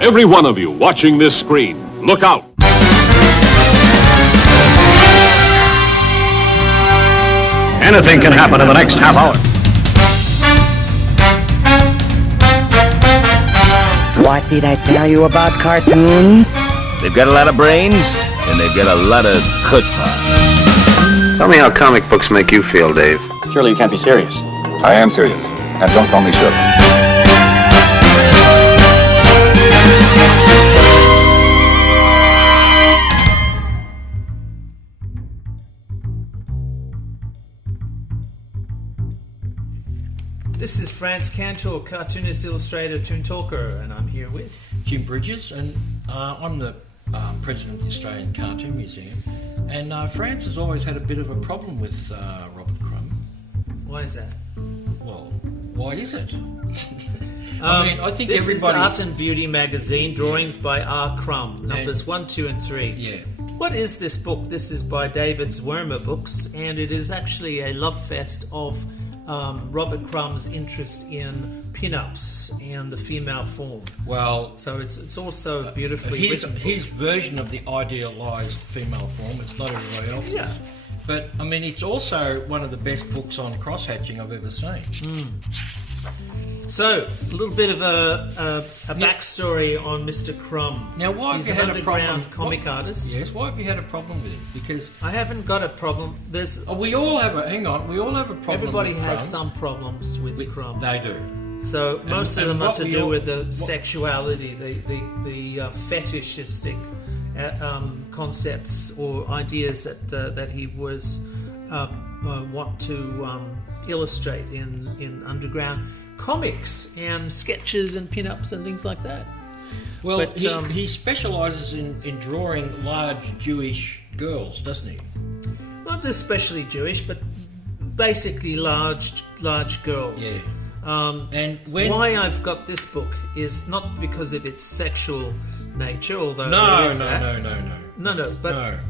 Every one of you watching this screen, look out. Anything can happen in the next half hour. What did I tell you about cartoons? They've got a lot of brains, and they've got a lot of chutzpah. Tell me how comic books make you feel, Dave. Surely you can't be serious. I am serious, and don't call me Shirley. This is Frantz, Kantor, cartoonist, illustrator, ToonTalker, and I'm here with Jim Bridges, and I'm the president of the Australian Cartoon Museum. And Frantz has always had a bit of a problem with Robert Crumb. Why is that? Well, why is it? I think this everybody. Is Art and Beauty magazine, drawings by R.Crumb, numbers 1, 2, and 3. Yeah. What is this book? This is by David Zwirner Books, and it is actually a love fest of Robert Crumb's interest in pin-ups and the female form. Well, so it's also beautifully written. His version of the idealised female form. It's not everybody else's. Yeah. But I mean, it's also one of the best books on cross-hatching I've ever seen. So, a little bit of a backstory on Mr. Crumb. Now, why have He's you had an a problem? underground comic artist. Yes. Why have you had a problem with it? Because I haven't got a problem. we all have a. Hang on. We all have a problem. Everybody with has Crumb. some problems with Crumb. They do. So most of them are to do with the what, sexuality, the fetishistic concepts or ideas that he was want to illustrate in underground comics and sketches and pin-ups and things like that. Well, but, he specialises in drawing large Jewish girls, doesn't he? Not especially Jewish, but basically large girls. Yeah. And why I've got this book is not because of its sexual nature, although No. But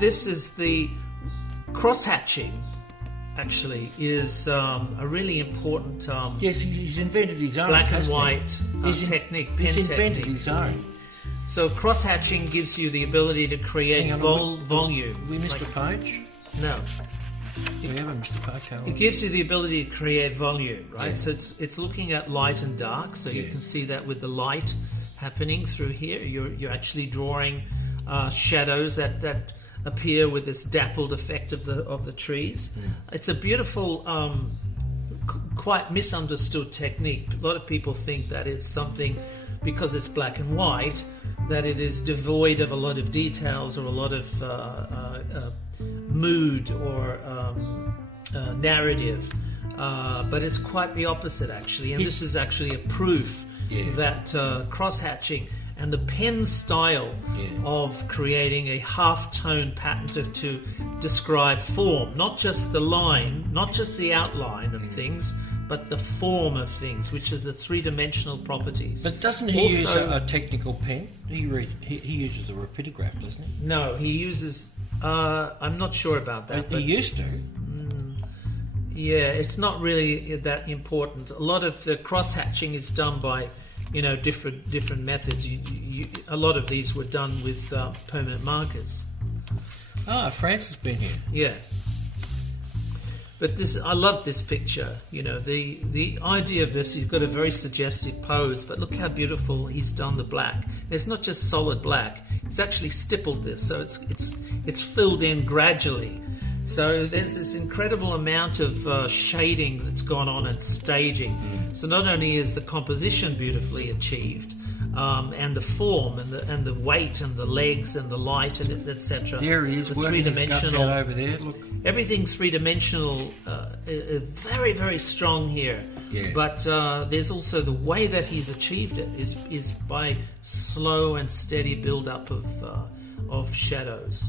this is the cross-hatching. Actually, is a really important. Yes, he's invented his own black and white technique. He's invented his own. So cross-hatching gives you the ability to create volume. We missed a page. No. We haven't missed a page. It gives you the ability to create volume, right? Yeah. So it's looking at light and dark. So you can see that with the light happening through here, you're actually drawing shadows that appear with this dappled effect of the trees. It's a beautiful, quite misunderstood technique. A lot of people think that it's something, because it's black and white, that it is devoid of a lot of details or a lot of mood or narrative. But it's quite the opposite, actually. And this is actually a proof that cross-hatching and the pen style of creating a half-tone pattern to describe form, not just the line, not just the outline of things, but the form of things, which are the three-dimensional properties. But doesn't he use a technical pen? He uses a rapidograph, doesn't he? No, he uses... I'm not sure about that. He used to. Yeah, it's not really that important. A lot of the cross-hatching is done by... different methods. A lot of these were done with permanent markers. Frantz has been here. Yeah. But I love this picture. The idea of this, you've got a very suggestive pose, but look how beautiful he's done the black. It's not just solid black. He's actually stippled this, so it's filled in gradually. So there's this incredible amount of shading that's gone on and staging. So not only is the composition beautifully achieved, and the form and the weight and the legs and the light and etc. There he is, working his guts out over there. Look, everything three-dimensional, very very strong here. Yeah. But there's also the way that he's achieved it is by slow and steady build-up of shadows.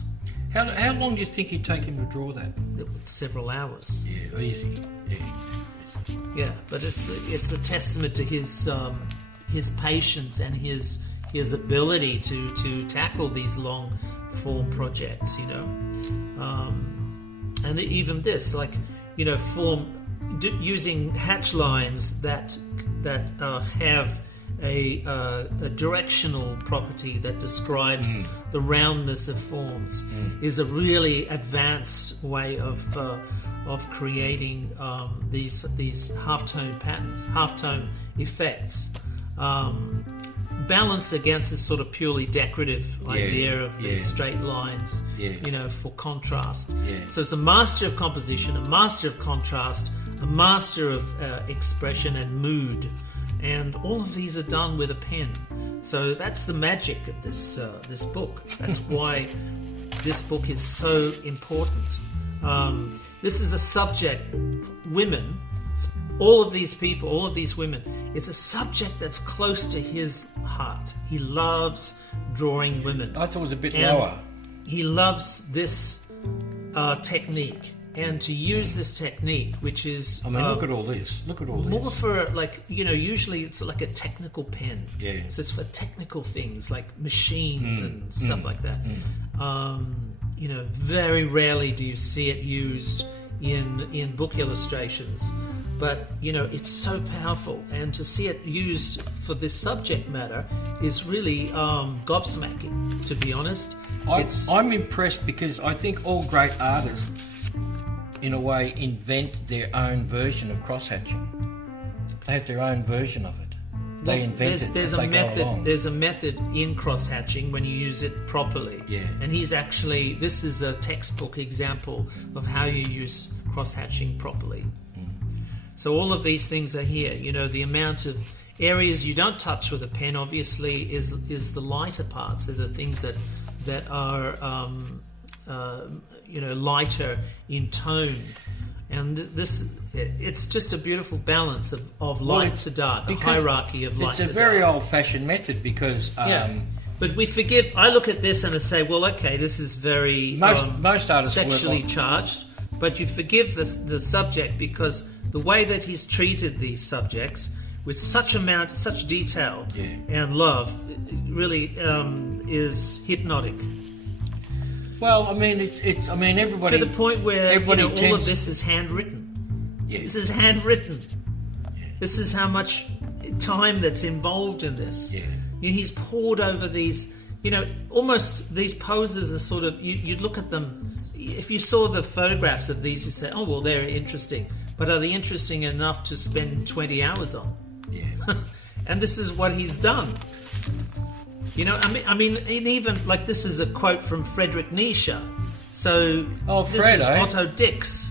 How long do you think it'd take him to draw that? Several hours. Yeah, easy. Yeah, but it's a testament to his patience and his ability to tackle these long form projects. And even this, form using hatch lines that have a directional property that describes the roundness of forms is a really advanced way of creating these halftone patterns, halftone effects. Balance against this sort of purely decorative idea of these straight lines, for contrast. So it's a master of composition, a master of contrast, a master of expression and mood, and all of these are done with a pen. So that's the magic of this book. That's why this book is so important. This is a subject, women, all of these people, all of these women, it's a subject that's close to his heart. He loves drawing women. I thought it was a bit And lower. He loves this technique, and to use this technique, which is... I mean, look at all this. Look at all more this. for, usually it's like a technical pen. Yeah. So it's for technical things like machines and stuff like that. Very rarely do you see it used in book illustrations. But, it's so powerful. And to see it used for this subject matter is really gobsmacking, to be honest. I'm impressed because I think all great artists, in a way, invent their own version of crosshatching. They have their own version of it. They invent it as they go along. There's a method in crosshatching when you use it properly. Yeah. And this is a textbook example of how you use crosshatching properly. So all of these things are here. The amount of areas you don't touch with a pen, obviously, is the lighter parts. They're the things that are lighter in tone. And it's just a beautiful balance of light to dark, a hierarchy of light to dark. It's a very old-fashioned method because... But we forgive... I look at this and I say, well, okay, this is very most artists sexually charged, but you forgive the subject because the way that he's treated these subjects with such detail and love really is hypnotic. Well, I mean, everybody... To the point where all of this is handwritten. Yeah. This is handwritten. Yeah. This is how much time that's involved in this. Yeah. He's poured over these, almost these poses are sort of, you'd look at them, if you saw the photographs of these, you'd say, oh, well, they're interesting. But are they interesting enough to spend 20 hours on? Yeah. And this is what he's done. I mean, and even like this is a quote from Friedrich Nietzsche. So this is Otto Dix.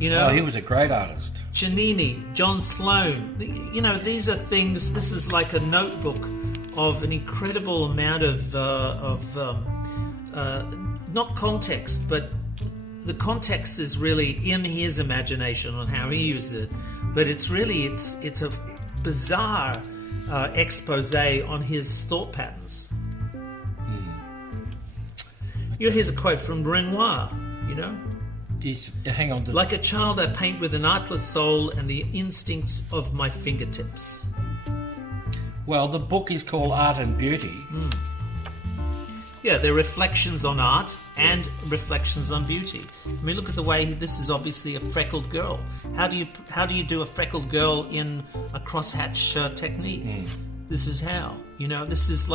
Oh, he was a great artist. Giannini, John Sloan. These are things. This is like a notebook of an incredible amount of not context, but the context is really in his imagination on how he used it. But it's a bizarre expose on his thought patterns. Here's a quote from Renoir, Hang on. Like a child I paint with an artless soul and the instincts of my fingertips. Well, the book is called Art and Beauty. Yeah, they're reflections on art and reflections on beauty. I mean, look at the way this is obviously a freckled girl. How do you do a freckled girl in a crosshatch technique? This is how. This is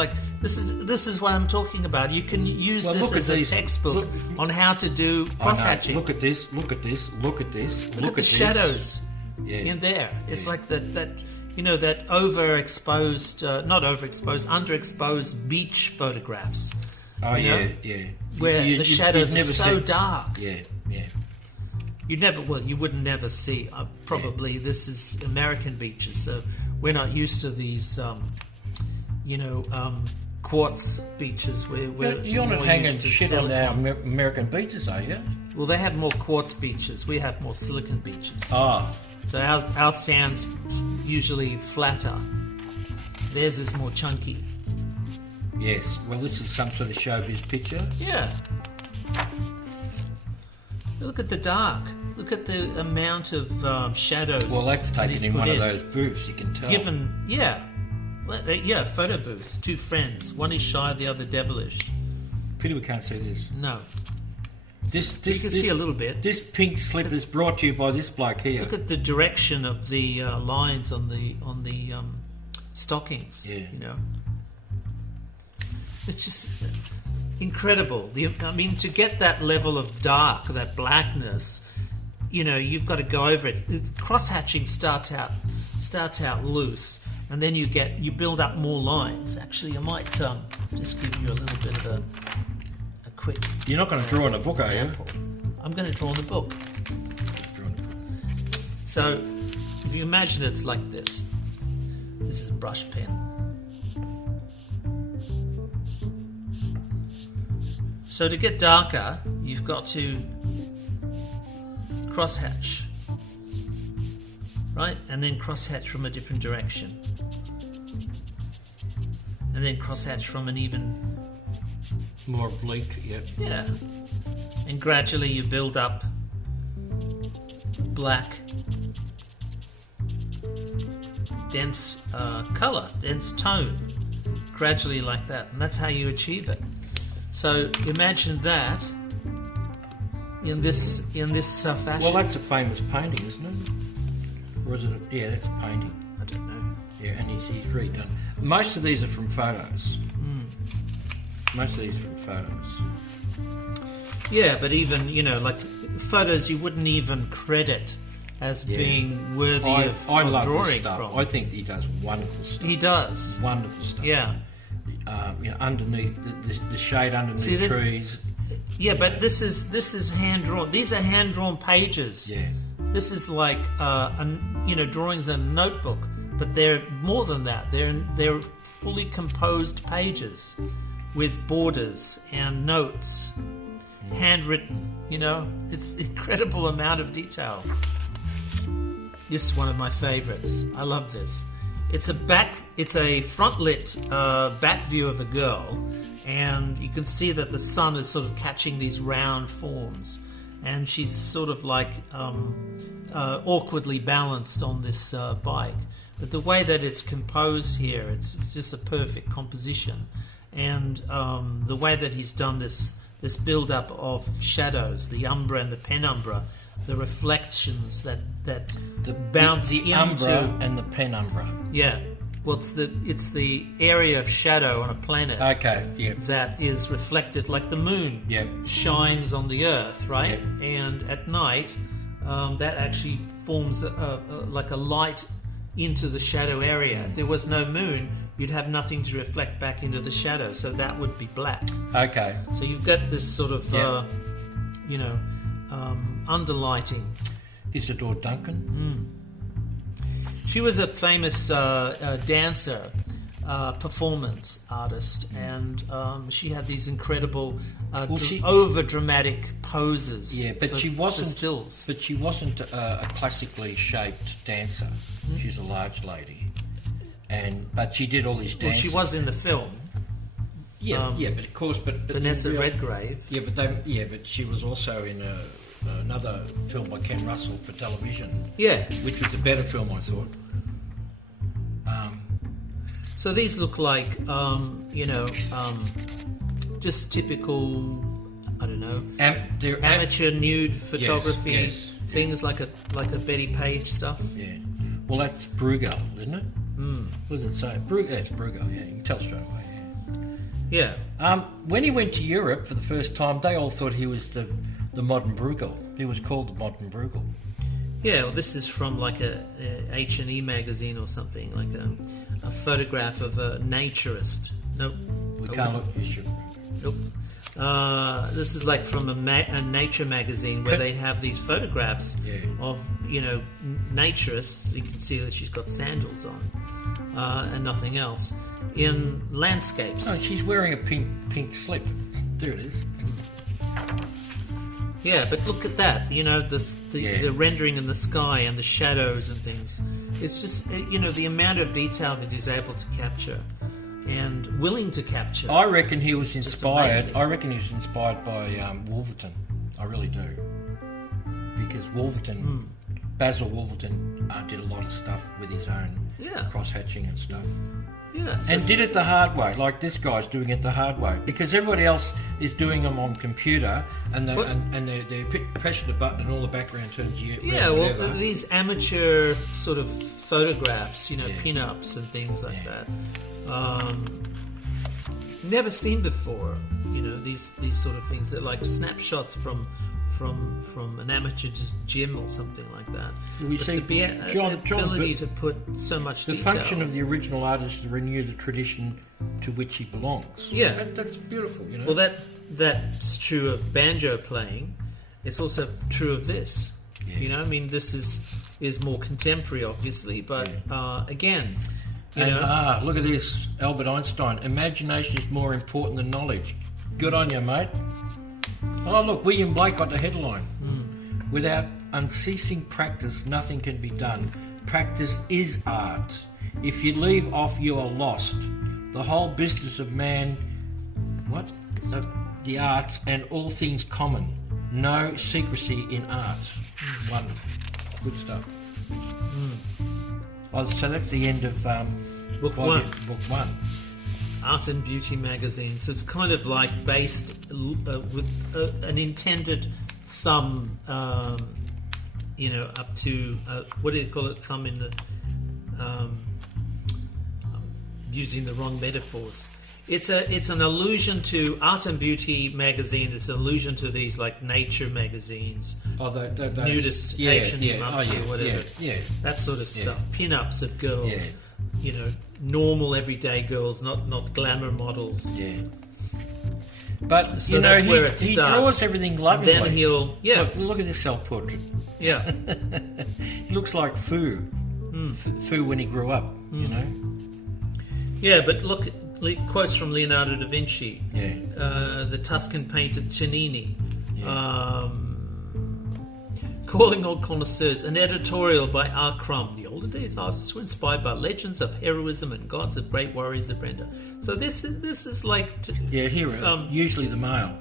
what I'm talking about. You can use this as a textbook on how to do crosshatching. Look at this. Look at this. Look at this. Look at the shadows in there. It's like that that overexposed, not overexposed, underexposed beach photographs. Oh, yeah. Where the shadows are so dark. Yeah. You wouldn't never see. Probably this is American beaches, so we're not used to these, quartz beaches. You're not hanging shit on our American beaches, are you? Well, they have more quartz beaches. We have more silicon beaches. Ah. So our sand's usually flatter. Theirs is more chunky. Yes. Well, this is some sort of showbiz picture. Yeah. Look at the dark. Look at the amount of shadows. Well, that's taken in one of those booths, you can tell. Photo booth. Two friends. One is shy, the other devilish. Pity we can't see this. No. You can see a little bit. This pink slip is brought to you by this bloke here. Look at the direction of the lines on the stockings. Yeah. You know, it's just incredible. To get that level of dark, that blackness, you know, you've got to go over it. Cross-hatching starts out loose, and then you build up more lines. Actually, I might just give you a little bit of a quick. You're not going to draw in a book, example. are you? I'm going to draw in the book. So, if you imagine it's like this. This is a brush pen. So to get darker, you've got to crosshatch, right? And then crosshatch from a different direction. And then crosshatch from an even... More oblique, yep. Yeah. And gradually you build up black, dense color, dense tone, gradually like that. And that's how you achieve it. So imagine that in this fashion. Well, that's a famous painting, isn't it? Or is it? Yeah, that's a painting. I don't know. Yeah, and he's redone. Most of these are from photos. Most of these are from photos. Yeah, but even, you know, like photos you wouldn't even credit as being worthy of love drawing this stuff. from. I think he does wonderful stuff. He does. Wonderful stuff. Yeah. You know, underneath the shade underneath trees. Yeah, but this is hand drawn. These are hand drawn pages. Yeah. This is like drawings in a notebook, but they're more than that. They're fully composed pages with borders and notes, handwritten. You know, it's an incredible amount of detail. This is one of my favorites. I love this. It's a front-lit back view of a girl, and you can see that the sun is sort of catching these round forms, and she's sort of like awkwardly balanced on this bike. But the way that it's composed here, it's just a perfect composition, and the way that he's done this build-up of shadows, the umbra and the penumbra, the reflections that bounce the into umbra and the penumbra. Yeah, well, it's the area of shadow on a planet. Okay, yeah. That is reflected like the moon. Yeah. Shines on the Earth, right? Yeah. And at night, that actually forms like a light into the shadow area. If there was no moon, you'd have nothing to reflect back into the shadow, so that would be black. Okay. So you've got this sort of, underlighting. Isadora Duncan. She was a famous dancer, performance artist, and she had these incredible, over-dramatic poses. Yeah, but she wasn't stills. But she wasn't a classically shaped dancer. She's a large lady, but she did all these dances. Well, she was in the film. Yeah, but of course, but Vanessa Redgrave. Yeah, but she was also in another film by Ken Russell for television. Yeah, which was a better film, I thought. So these look like, just typical, I don't know, amateur nude photography, yes, things like a Betty Page stuff. Yeah. Well, that's Bruegel, isn't it? What does it say? It's Bruegel. Yeah, you can tell straight away. Yeah. When he went to Europe for the first time, they all thought he was the modern Bruegel. He was called the modern Bruegel. Yeah, well, this is from like a H&E magazine or something, like a photograph of a naturist. Nope. We can't look. You should. Nope. This is like from a nature magazine where they have these photographs of naturists. You can see that she's got sandals on and nothing else in landscapes. Oh, she's wearing a pink slip. There it is. Yeah, but look at that. The rendering in the sky and the shadows and things. It's just the amount of detail that he's able to capture and willing to capture. I reckon he was inspired. Amazing. I reckon he was inspired by Wolverton. I really do, because Wolverton, Basil Wolverton, did a lot of stuff with his own cross-hatching and stuff. Yeah, so and did it the hard way, like this guy's doing it the hard way, because everybody else is doing them on computer, and they press the button and all the background turns you. Yeah, well, these amateur sort of photographs, pin-ups and things like that, never seen before. These sort of things. They're like snapshots from an amateur gym or something like that. We see the ability to put so much the detail. function of the original artist is to renew the tradition to which he belongs. Yeah, that's beautiful. Well, that's true of banjo playing. It's also true of this. Yes. I mean, this is more contemporary, obviously, but again, look at this, Albert Einstein. Imagination is more important than knowledge. Good on you, mate. Oh, look, William Blake got the headline. Without unceasing practice, nothing can be done. Practice is art. If you leave off, you are lost. The whole business of man, the arts and all things common. No secrecy in art. Wonderful. Good stuff. Well, so that's the end of Book one. Book one. Art and Beauty magazine. So it's kind of like based with an intended thumb, up to what do you call it? Thumb in the using the wrong metaphors. It's an allusion to Art and Beauty magazine. It's an allusion to these like nature magazines, nudist Asian monthly or whatever. That sort of stuff. Pin-ups of girls. Normal everyday girls, not glamour models. Yeah. But so that's where it he starts. Draws everything lovingly. And then he'll look at this self-portrait. Yeah. He looks like Fu. Fu when he grew up. Yeah, but look, quotes from Leonardo da Vinci. Yeah. The Tuscan painter Cennini. Yeah. Calling all connoisseurs, an editorial by R.Crumb. The older days artists were inspired by legends of heroism and gods of great warriors of render. So this is like hero. Usually the male.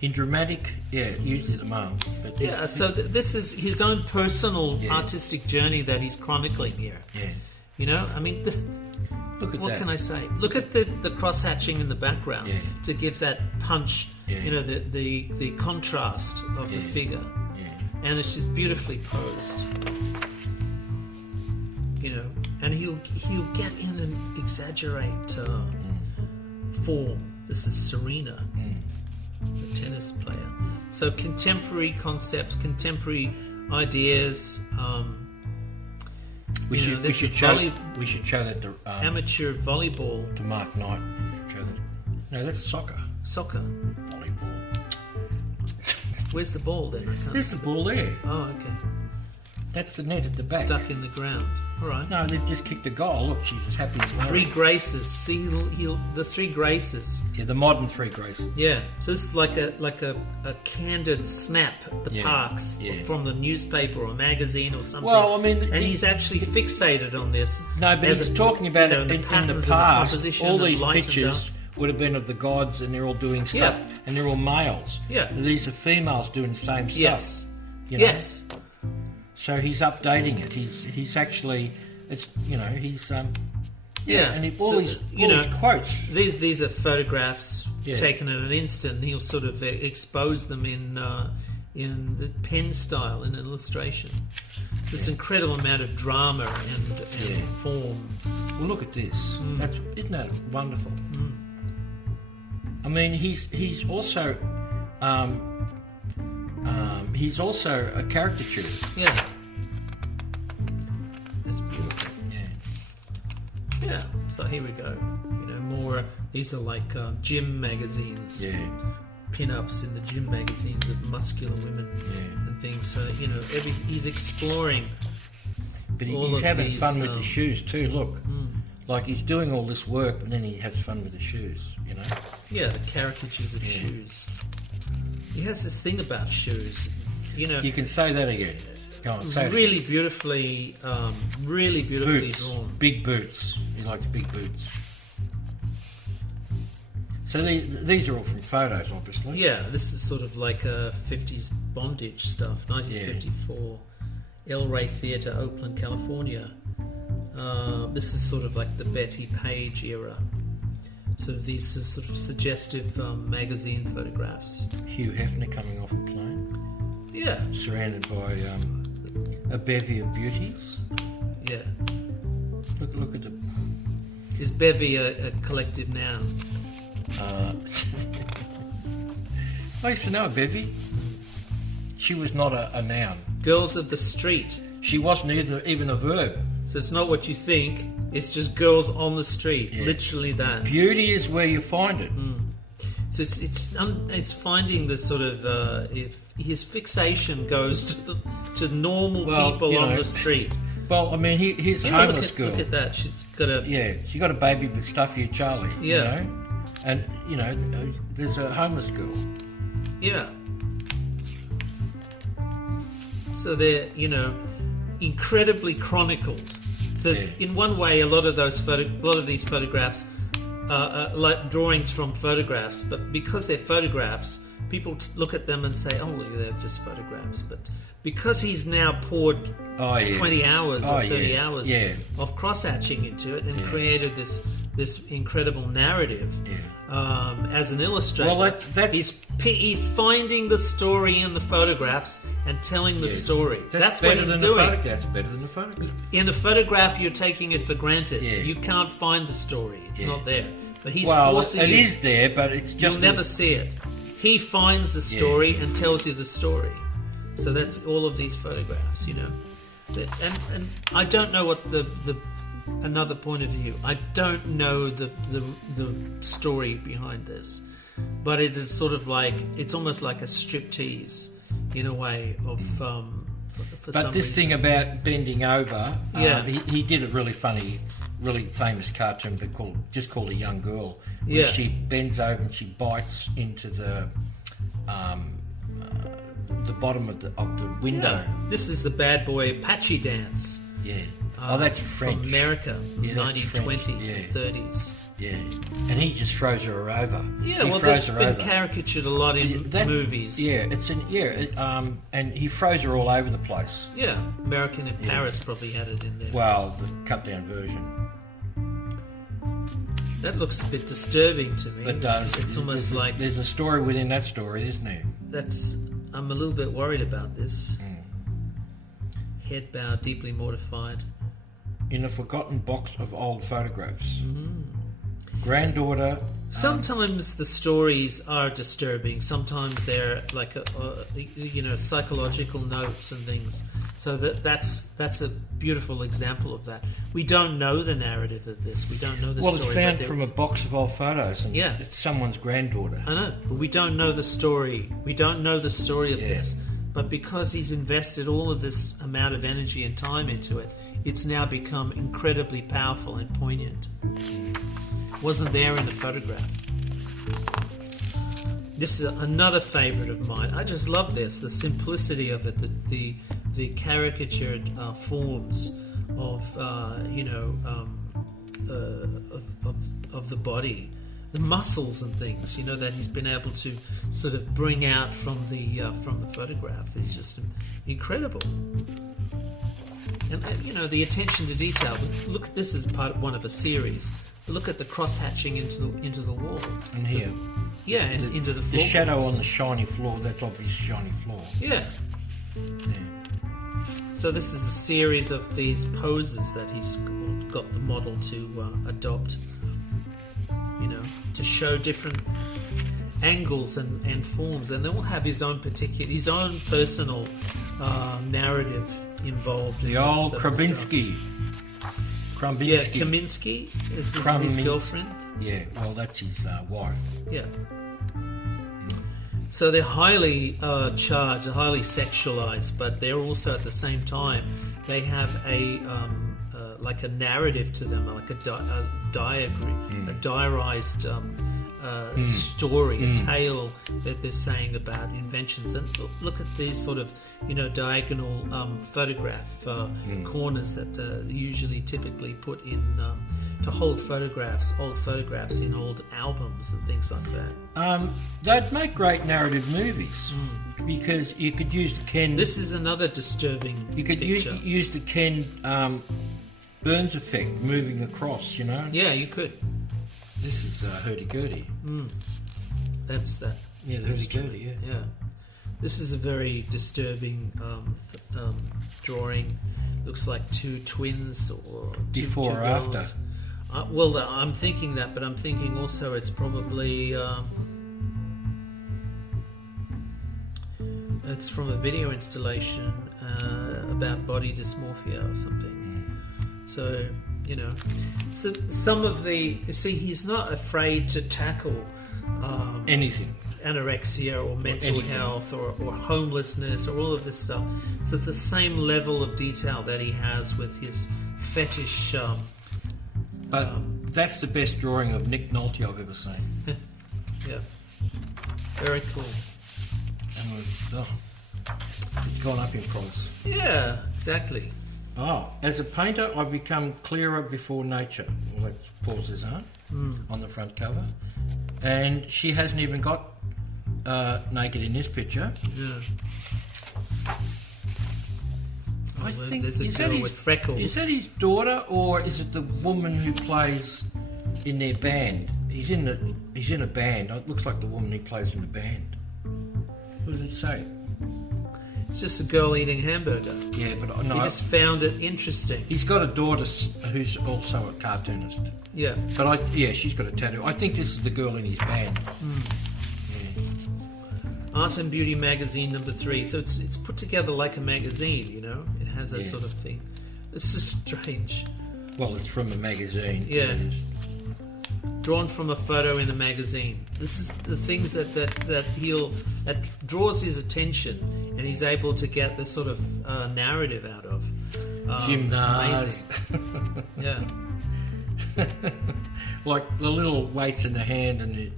In dramatic, usually the male. But so this is his own personal artistic journey that he's chronicling here. Yeah. I mean, look at what that. can I say? Look at the cross-hatching in the background to give that punch. Yeah. The contrast of the figure. And it's just beautifully posed, and he'll get in and exaggerate form. This is Serena, the tennis player. So contemporary concepts, contemporary ideas. We should show that to amateur volleyball to Mark Knight. We should show that. No, that's soccer. Volleyball. Where's the ball then? There's the ball there. Oh, okay. That's the net at the back. Stuck in the ground. All right. No, they've just kicked a goal. Look, she's as happy as well. Three graces. See, the three graces. Yeah, the modern three graces. Yeah. So this is like a candid snap at the parks from the newspaper or magazine or something. Well, I mean, and he's actually fixated on this. No, but he's talking about it in the past. All these pictures would have been of the gods, and they're all doing stuff, and they're all males. Yeah. And these are females doing the same stuff. Yes. Yes. So he's updating it. He's actually, it's he's and all these quotes. These are photographs taken in an instant. And he'll sort of expose them in the pen style in an illustration. So it's an incredible amount of drama and form. Well, look at this. Isn't that wonderful? I mean, he's also a caricature. Yeah. That's beautiful. Yeah. So here we go. More. These are like gym magazines. Yeah. Pin-ups in the gym magazines of muscular women and things. So he's exploring. But he's having fun with the shoes too. Look. Like he's doing all this work, and then he has fun with the shoes, Yeah, the caricatures of shoes. He has this thing about shoes, You can say that again. Go on, say really it beautifully, really beautifully boots, drawn. big boots. He likes big boots. So these are all from photos, obviously. Yeah, this is sort of like 50s bondage stuff, 1954, El Rey Theatre, Oakland, California. This is sort of like the Betty Page era. Sort of these sort of suggestive magazine photographs. Hugh Hefner coming off a plane. Yeah. Surrounded by a bevy of beauties. Yeah. Look at the... Is bevy a collective noun? I used to know a bevy. She was not a noun. Girls of the street. She wasn't even a verb. So it's not what you think. It's just girls on the street. Yeah. Literally that. Beauty is where you find it. So it's finding the sort of if his fixation goes to normal people on the street. Well, I mean, he's a homeless girl. Look at that. She's got a she got a baby with Stuffy Charlie. Yeah. You know? And there's a homeless girl. Yeah. So they're incredibly chronicled. So in one way, a lot of these photographs are like drawings from photographs, but because they're photographs, people look at them and say, "Oh, they're just photographs." But because he's now poured 20 hours or 30 hours of cross-hatching into it and created this incredible narrative as an illustrator, well, he's finding the story in the photographs and telling the story. That's what he's doing. That's better than the photograph. In a photograph, you're taking it for granted. You can't find the story. It's not there. But he's forcing you. It is there, but it's just... You'll never see it. He finds the story and tells you the story. So that's all of these photographs, And I don't know what another point of view. I don't know the story behind this. But it is sort of like, it's almost like a striptease in a way of... But this thing about bending over, he did a really funny, really famous cartoon called A Young Girl, where she bends over and she bites into the bottom of the window. Yeah. This is the bad boy Apache dance. Yeah. That's French. From America, 1920s and 30s. Yeah, and he just throws her over. Yeah, that's been caricatured a lot in movies. Yeah, and he throws her all over the place. Yeah, American in Paris probably had it in there. Well, the cut down version. That looks a bit disturbing to me. It does. It's almost like there's a story within that story, isn't there? I'm a little bit worried about this. Head bowed, deeply mortified. In a forgotten box of old photographs. Granddaughter. Sometimes the stories are disturbing. Sometimes they're like psychological notes and things. So that's a beautiful example of that. We don't know the narrative of this. We don't know the story. Well, it's found from a box of old photos, and it's someone's granddaughter. I know, but we don't know the story. We don't know the story of this. But because he's invested all of this amount of energy and time into it, it's now become incredibly powerful and poignant. Wasn't there in the photograph. This is another favourite of mine. I just love this, the simplicity of it, the caricatured forms of of the body, the muscles and things, that he's been able to sort of bring out from the photograph is just incredible. And the attention to detail. Look, this is one of a series. Look at the cross-hatching into the wall. And here. Yeah, and into the floor. The shadow on the shiny floor, that's obvious shiny floor. Yeah. So this is a series of these poses that he's got the model to adopt, to show different angles and forms. And they all have his own personal narrative involved. The old Krabinsky. Yeah, Kaminsky is his girlfriend. Yeah, well, that's his wife. Yeah. So they're highly charged, highly sexualized, but they're also at the same time they have a like a narrative to them, like a diary, a diarized story, a tale that they're saying about inventions. And look at these sort of diagonal photograph corners that usually typically put in to hold old photographs in old albums and things like that. They'd make great narrative movies because you could use the Ken. This is another disturbing. You could use the Ken Burns effect moving across, you know. Yeah, you could. This is hurdy-gurdy. That's that. Yeah, the hurdy-gurdy, yeah. Yeah. This is a very disturbing drawing. Looks like two twins or Before two or girls. after? Well, I'm thinking that, but I'm thinking also it's probably it's from a video installation about body dysmorphia or something. So, you know, some of the... You see, he's not afraid to tackle... anything. Anorexia or mental health or homelessness or all of this stuff. So it's the same level of detail that he has with his fetish... But that's the best drawing of Nick Nolte I've ever seen. yeah. Very cool. And it's gone up in price. Yeah, exactly. Oh, as a painter, I've become clearer before nature. Well, that's Paul Cézanne on the front cover. And she hasn't even got naked in this picture. Yeah. I think there's a girl with freckles. Is that his daughter, or is it the woman who plays in their band? He's in a band. It looks like the woman who plays in the band. What does it say? It's just a girl eating hamburger. Yeah, but no, He just found it interesting. he's got a daughter who's also a cartoonist. Yeah. But she's got a tattoo. I think this is the girl in his band. Art and Beauty magazine #3. So it's put together like a magazine, you know. It has that sort of thing. It's just strange. Well, it's from a magazine. Yeah. It is. Drawn from a photo in a magazine. This is the things that draws his attention, and he's able to get the sort of narrative out of. Gymnase. It's amazing. Yeah. Like the little weights in the hand and the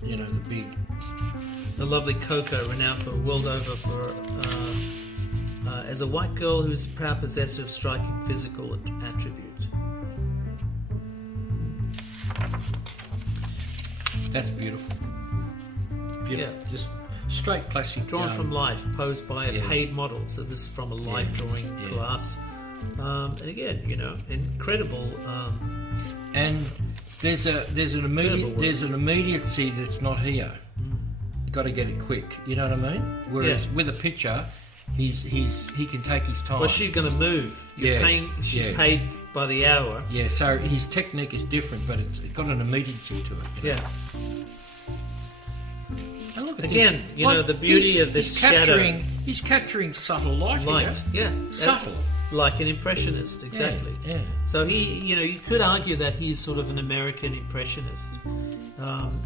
big. The lovely Coco, renowned for world over for as a white girl who is a proud possessor of striking physical attribute. That's beautiful. Beautiful. Yeah. Just straight classic. Drawn from life, posed by a paid model. So this is from a life drawing class. And again, incredible. And there's an immediacy that's not here. You got to get it quick. You know what I mean? Whereas with a picture, he can take his time. Well, she's going to move. She's paid by the hour. Yeah. So his technique is different, but it's got an immediacy to it. Yeah. And look at again, this. the beauty of this shadow. He's capturing subtle light. Yeah. Subtle. Like an impressionist, exactly. Yeah. So you could argue that he's sort of an American impressionist.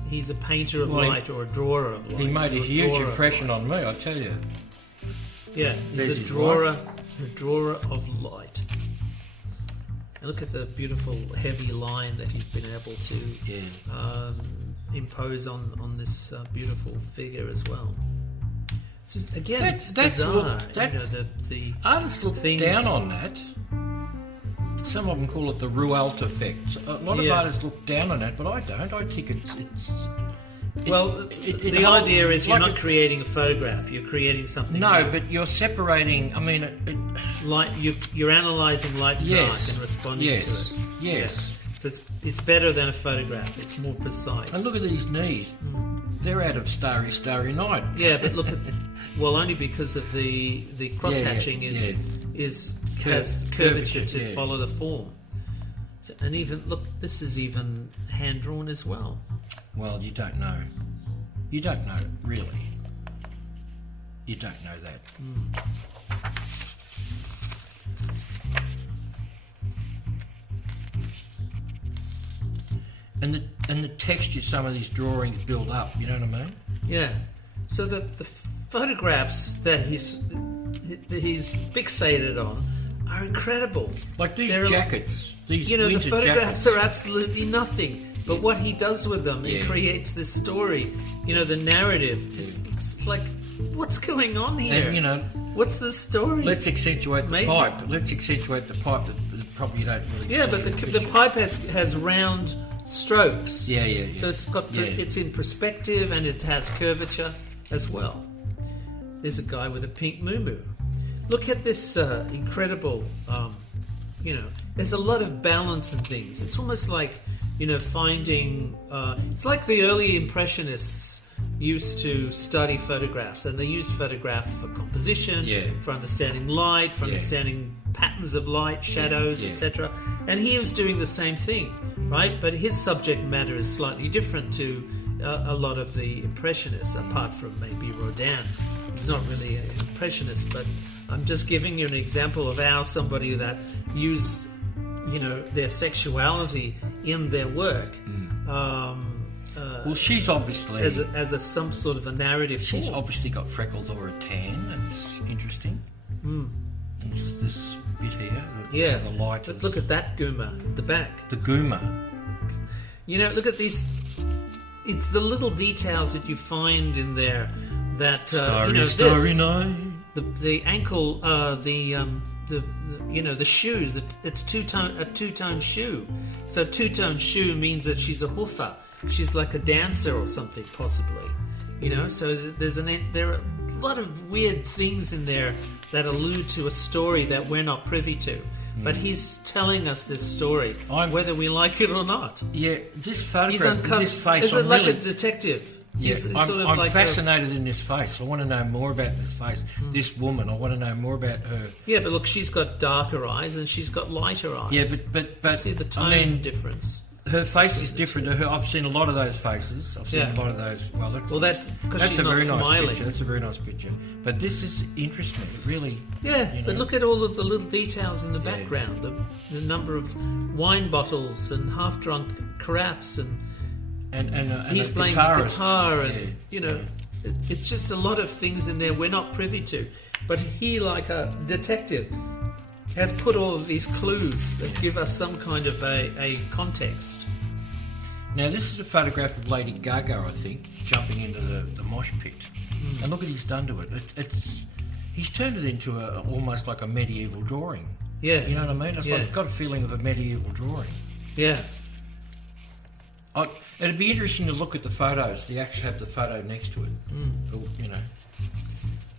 He's a painter of light or a drawer of light. He made a huge impression on me, I tell you. Yeah, he's a drawer of light. And look at the beautiful heavy line that he's been able to impose on this beautiful figure as well. So again, it's bizarre. The artists look down on that. Some of them call it the Rualt effect. A lot of artists look down on that, but I don't. I think the idea is you're not creating a photograph. You're creating something. No, new. but you're separating. I mean, light. You're analysing light and dark and responding to it. Yes. So it's better than a photograph. It's more precise. And look at these knees. They're out of Starry Night. Yeah, but look at only because of the cross hatching has curvature to follow the form. So, and even look, this is even hand drawn as well. Well, you don't know. You don't know really. You don't know that. And the texture some of these drawings build up. You know what I mean? Yeah. So the photographs that he's fixated on are incredible. Like these jackets. These the photographs jackets are absolutely nothing. But what he does with them, he creates this story. The narrative. It's like, what's going on here? And what's the story? Let's accentuate the pipe. Let's accentuate the pipe that probably you don't really. Yeah, but the pipe has round strokes. Yeah. So it's got it's in perspective and it has curvature as well. There's a guy with a pink muumuu. Look at this incredible, there's a lot of balance in things. It's almost like, finding... it's like the early Impressionists used to study photographs, and they used photographs for composition, for understanding light, for understanding patterns of light, shadows, etc. And he was doing the same thing, right? But his subject matter is slightly different to a lot of the Impressionists, apart from maybe Rodin. He's not really an Impressionist, but I'm just giving you an example of how somebody that used, their sexuality in their work. Well, she's obviously... As some sort of a narrative She's form. obviously got freckles or a tan. That's interesting. And this bit here, the light But is... look at that Guma at the back. The Guma. Look at these... It's the little details that you find in there that... Starry night. The ankle, the shoes. It's a two-tone shoe. So two-tone shoe means that she's a hoofer. She's like a dancer or something, possibly. So there are a lot of weird things in there that allude to a story that we're not privy to. But he's telling us this story, whether we like it or not. Yeah, this photograph, He's uncovered. this face... Is it like a detective? Yeah, I'm like fascinated in this face. I want to know more about this face. This woman, I want to know more about her. Yeah, but look, she's got darker eyes and she's got lighter eyes. Yeah, but see the tone difference. Her face is different to her. I've seen a lot of those faces. I've seen a lot of those. That's because she's a not very smiling. nice picture. That's a very nice picture. But this is interesting. It really. Yeah, but look at all of the little details in the background. The number of wine bottles and half-drunk carafes and he's playing the guitar and it's just a lot of things in there we're not privy to. But he, like a detective, has put all of these clues that give us some kind of a context. Now, this is a photograph of Lady Gaga, I think, jumping into the mosh pit. And look what he's done to it. He's turned it into almost like a medieval drawing. Yeah. You know what I mean? It's got a feeling of a medieval drawing. Yeah. It'd be interesting to look at the photos. You actually have the photo next to it.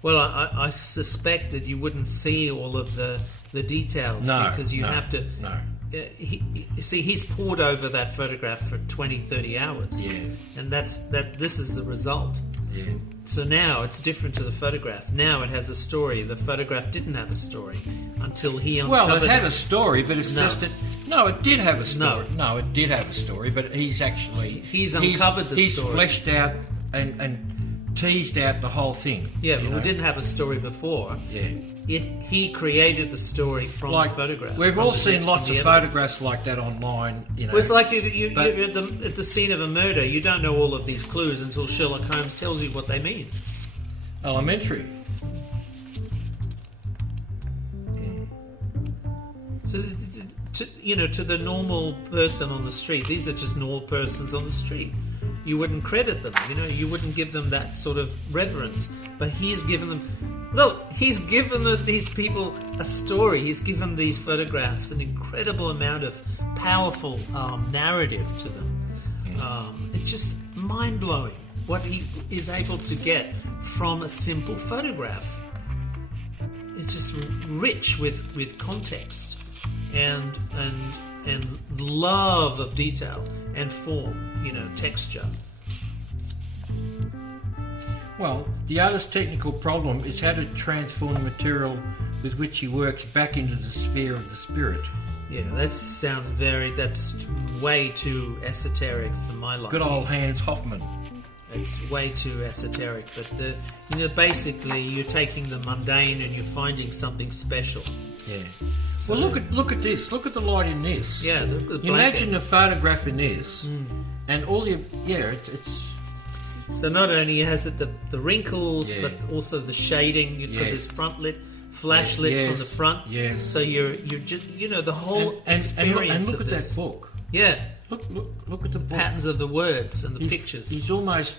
Well, I suspect that you wouldn't see all of the details because you have to... No. He's poured over that photograph for 20, 30 hours. Yeah. And this is the result. Yeah. So now it's different to the photograph. Now it has a story. The photograph didn't have a story until he uncovered... Well, it had a story, but it's just that... No, it did have a story. No, it did have a story, but he's actually... He's uncovered the story. He's fleshed out and teased out the whole thing. Yeah, but we didn't have a story before. Yeah. He created the story from the photograph. We've all seen lots of photographs like that online. Well, it's like you're at the scene of a murder. You don't know all of these clues until Sherlock Holmes tells you what they mean. Elementary. So, to the normal person on the street, these are just normal persons on the street. You wouldn't credit them, you wouldn't give them that sort of reverence. But he's given them... Look, he's given these people a story. He's given these photographs an incredible amount of powerful narrative to them. It's just mind-blowing what he is able to get from a simple photograph. It's just rich with context and love of detail and form, texture. Well, the artist's technical problem is how to transform the material with which he works back into the sphere of the spirit. Yeah, that's way too esoteric for my life. Good old Hans Hoffman. It's way too esoteric, but basically you're taking the mundane and you're finding something special. Yeah. So, well, look at this. Look at the light in this. Yeah. Imagine a photograph in this, and all it's. So not only has it the wrinkles, but also the shading because it's front lit, flash lit from the front. Yes. So you're just the whole experience and look of at this. that book. Yeah. Look at the book. Patterns of the words and the pictures. He's almost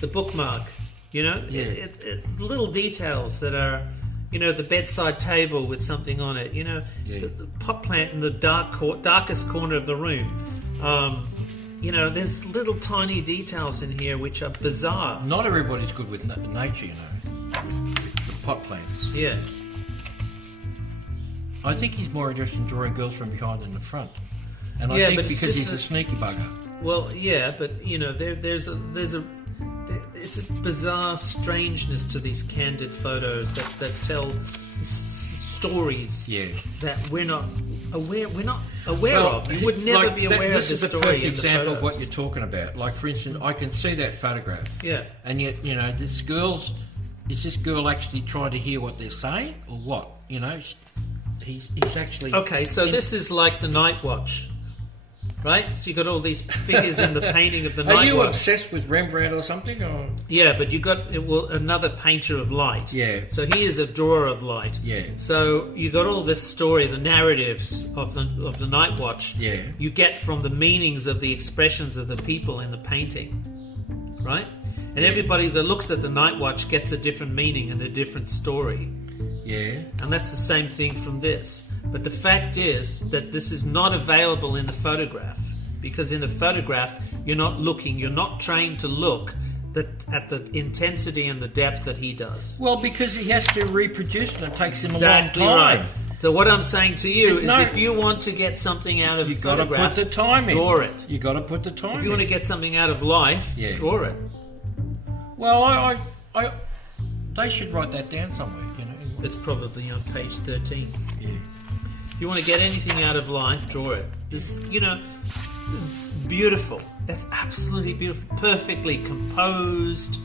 the bookmark. Little details that are. The bedside table with something on it. The pot plant in the darkest corner of the room. There's little tiny details in here which are bizarre. Not everybody's good with nature, with the pot plants. Yeah. I think he's more interested in drawing girls from behind than the front. And I Yeah, think but it's because just he's a sneaky bugger. Well, yeah, but there's a bizarre strangeness to these candid photos that tell stories that we're not aware of. You would never be aware of this this is the story. perfect in the example of photos. what you're talking about. Like, for instance, I can see that photograph. Yeah. And yet, is this girl actually trying to hear what they're saying or what? He's actually... Okay, so this is like the Night Watch, right? So you got all these figures in the painting of the Night Watch. Are you obsessed with Rembrandt or something? Or? Yeah, but you got another painter of light. Yeah. So he is a drawer of light. Yeah. So you got all this story, the narratives of the Night Watch. Yeah. You get from the meanings of the expressions of the people in the painting, right? And everybody that looks at the Night Watch gets a different meaning and a different story. Yeah. And that's the same thing from this. But the fact is that this is not available in the photograph, because in the photograph you're not trained to look at the intensity and the depth that he does. Well, because he has to reproduce and it takes him Exactly a long time. right. So what I'm saying to you There's is if you want to get something out of You've a got to photograph, put the time in. draw it. You've got to put the time in. If you want to get something out of life, draw it. Well, I they should write that down somewhere, It's probably on page 13. Yeah. If you want to get anything out of life, draw it. It's, beautiful. That's absolutely beautiful. Perfectly composed,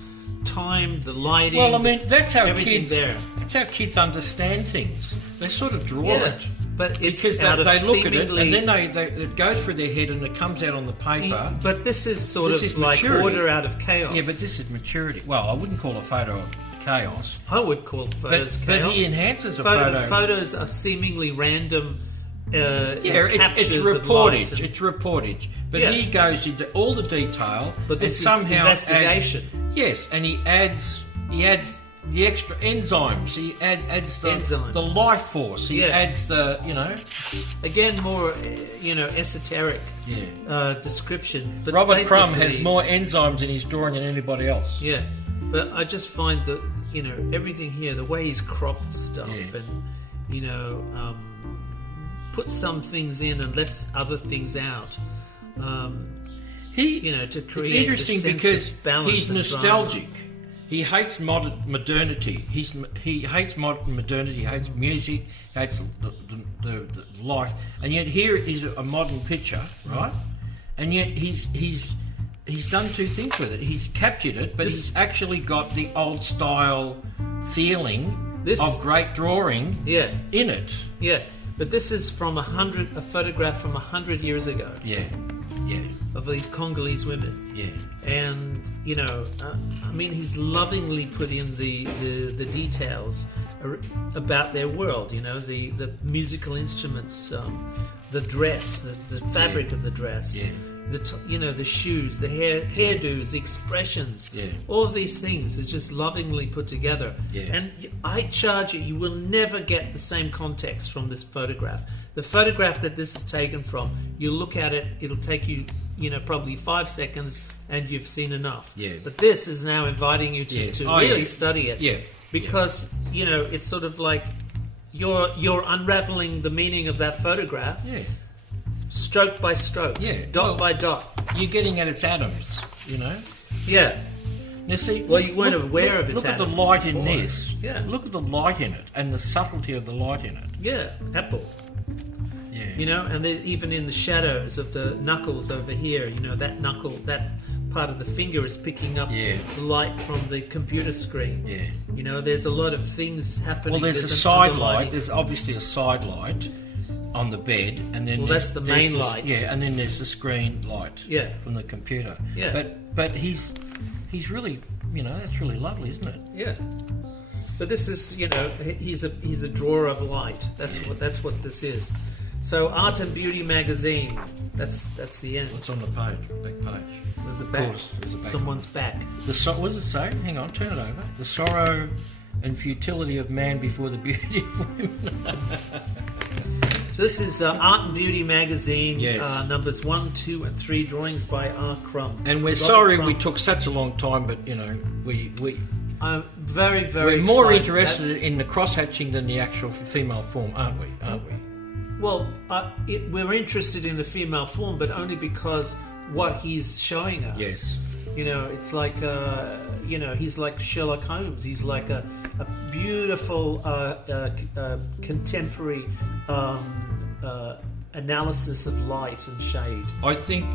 timed, the lighting. Well, I mean, that's how everything kids. there. That's how kids understand things. They sort of draw it. But it's Because out of they look at it seemingly- and then it goes through their head and it comes out on the paper. But this is sort This of is like maturity. order out of chaos. Yeah, but this is maturity. Well, I wouldn't call a photo chaos. I would call photos chaos. But he enhances a photo. Photos are seemingly random. It's captures of reportage. light. It's reportage. But Yeah. he goes into all the detail. But this and is somehow investigation. Yes, and he adds the extra enzymes. He adds the Enzymes. life force. He adds the Again, more esoteric Yeah. descriptions. But Robert Crumb has basically- more enzymes in his drawing than anybody else. Yeah, but I just find that everything here, the way he's cropped stuff, and put some things in and left other things out. To create. It's interesting this sense because of balance he's and nostalgic. drama. He hates modernity. He hates modern modernity. He hates music. He hates the life. And yet here is a modern picture, right? And yet he's done two things with it. He's captured it, but he's actually got the old style feeling of great drawing in it. Yeah, but this is from a photograph from 100 years ago. Yeah. Of these Congolese women. Yeah. And he's lovingly put in the details about their world. The musical instruments, the dress, the fabric of the dress. Yeah. The shoes, the hairdos, the expressions, all of these things are just lovingly put together. Yeah. And I charge you will never get the same context from this photograph. The photograph that this is taken from, you look at it, it'll take you, probably 5 seconds, and you've seen enough. Yeah. But this is now inviting you to really study it. Yeah. Because it's sort of like you're unraveling the meaning of that photograph. Yeah. Stroke by stroke, dot by dot. You're getting at its atoms, Yeah. Now see, Well, you weren't aware of its Look at the atoms light in before. this. Yeah. Look at the light in it and the subtlety of the light in it. Yeah, apple. Yeah. And even in the shadows of the knuckles over here, that knuckle, that part of the finger is picking up the light from the computer screen. Yeah. There's a lot of things happening. Well, there's a an side underlying- light. There's obviously a side light on the bed, and then that's the main light. Yeah, and then there's the screen light. Yeah. From the computer. Yeah. But he's really, that's really lovely, isn't it? Yeah. But this is, he's a drawer of light. That's what this is. So Art and Beauty magazine. That's the end. What's on the page? Back page. There's a back. course, there's a back. Someone's back. What does it say? Hang on, turn it over. The sorrow and futility of man before the beauty of women. So this is Art and Beauty magazine, Yes. numbers 1, 2, and 3, drawings by R.Crumb. And we're Robert sorry Crumb. we took such a long time, but we I'm very, very We're more excited interested in the cross-hatching than the actual female form, aren't we? Well, we're interested in the female form, but only because what he's showing us. Yes. You know, it's like, he's like Sherlock Holmes. He's like a beautiful contemporary analysis of light and shade. I think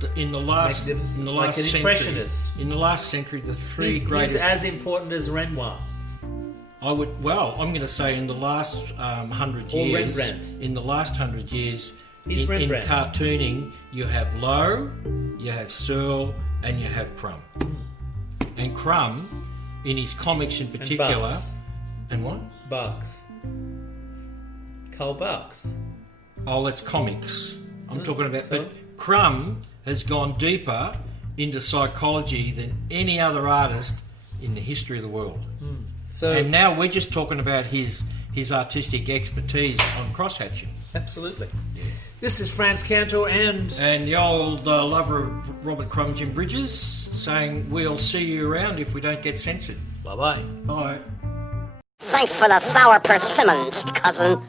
that in the last like an century, impressionist. In the last century, the three greatest. He's as important as Renoir. I'm going to say in the last 100 years. Or Rembrandt. In the last 100 years, He's in Rembrandt. cartooning, you have Lowe, you have Searle, and you have Crumb. And Crumb, in his comics in particular, and what? Bugs. Carl Bugs. Oh, that's comics. I'm talking about. But Crumb has gone deeper into psychology than any other artist in the history of the world. And now we're just talking about his artistic expertise on cross-hatching. Absolutely. This is Frantz, Kantor, and the old lover of Robert Crumb, Jim Bridges, saying we'll see you around if we don't get censored. bye-bye. Bye. Thanks for the sour persimmons, cousin.